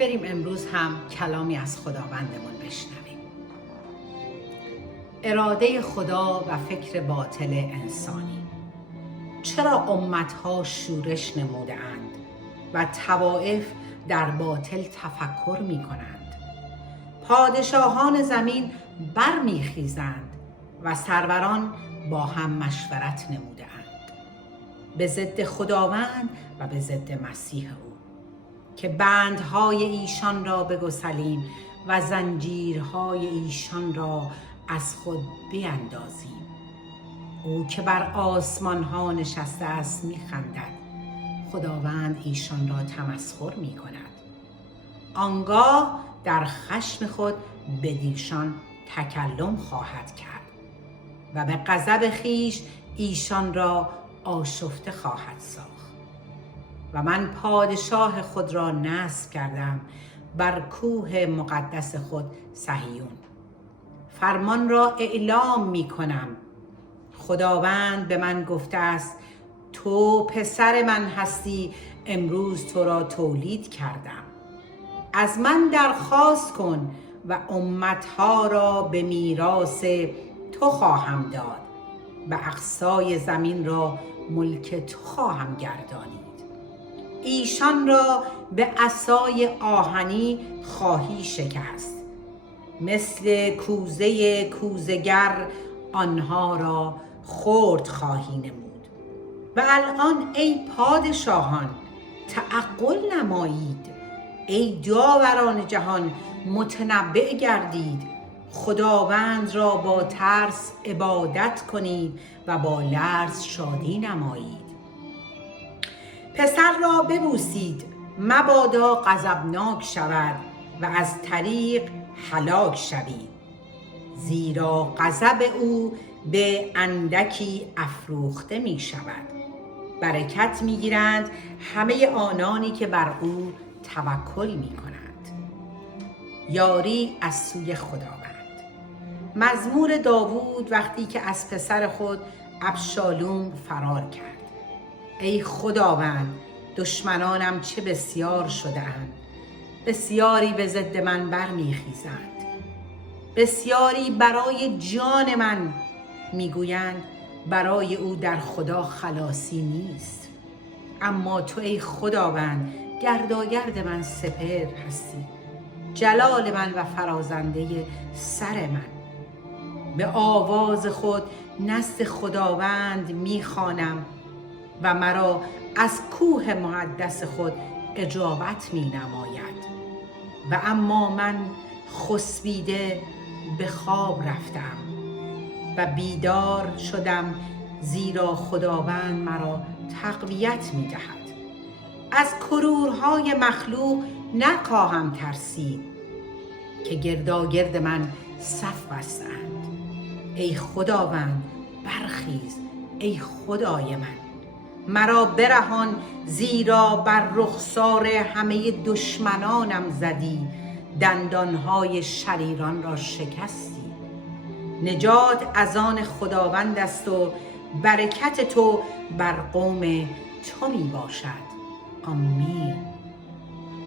بریم امروز هم کلامی از خداوندمون بشنویم. اراده خدا و فکر باطل انسانی. چرا امتها شورش نموده‌اند و طوایف در باطل تفکر می کنند؟ پادشاهان زمین برمیخیزند و سروران با هم مشورت نموده‌اند به ضد خداوند و به ضد مسیح او، که بندهای ایشان را بگسلیم و زنجیرهای ایشان را از خود بیندازیم. او که بر آسمان ها نشسته است میخندد، خداوند ایشان را تمسخر میکند. آنگاه در خشم خود بدیشان تکلم خواهد کرد و به غضب خویش ایشان را آشفته خواهد ساخت. و من پادشاه خود را نصب کردم بر کوه مقدس خود صهیون. فرمان را اعلام می کنم. خداوند به من گفته است تو پسر من هستی، امروز تو را تولید کردم. از من درخواست کن و امتها را به میراث تو خواهم داد و اقصای زمین را ملک تو خواهم گردانید. ایشان را به عصای آهنی خواهی شکست، مثل کوزه کوزگر آنها را خرد خواهی نمود. و الان ای پادشاهان تعقل نمایید، ای داوران جهان متنبع گردید. خداوند را با ترس عبادت کنید و با لرز شادی نمایید. پسر را ببوسید مبادا غضبناک شود و از طریق هلاک شوید، زیرا غضب او به اندکی افروخته می شود. برکت می گیرند همه آنانی که بر او توکل می کنند. یاری از سوی خداوند. مزمور داوود وقتی که از پسر خود ابشالوم فرار کرد. ای خداوند، دشمنانم چه بسیار شده‌اند، بسیاری به ضد من برمیخیزند، بسیاری برای جان من میگویند برای او در خدا خلاصی نیست. اما تو ای خداوند گرداگرد من سپهر هستی، جلال من و فرازنده سر من. به آواز خود نزد خداوند میخوانم و مرا از کوه مقدس خود اجابت می نماید. و اما من خسبیده به خواب رفتم و بیدار شدم، زیرا خداوند مرا تقویت می دهد. از کرورهای مخلوق نخواهم ترسید که گرداگرد من صف بستند. ای خداوند برخیز، ای خدای من، مرا برهان، زیرا بر رخسار همه دشمنانم زدی، دندانهای شریران را شکستی. نجات از آن خداوند است و برکت تو بر قوم تو می باشد. آمین.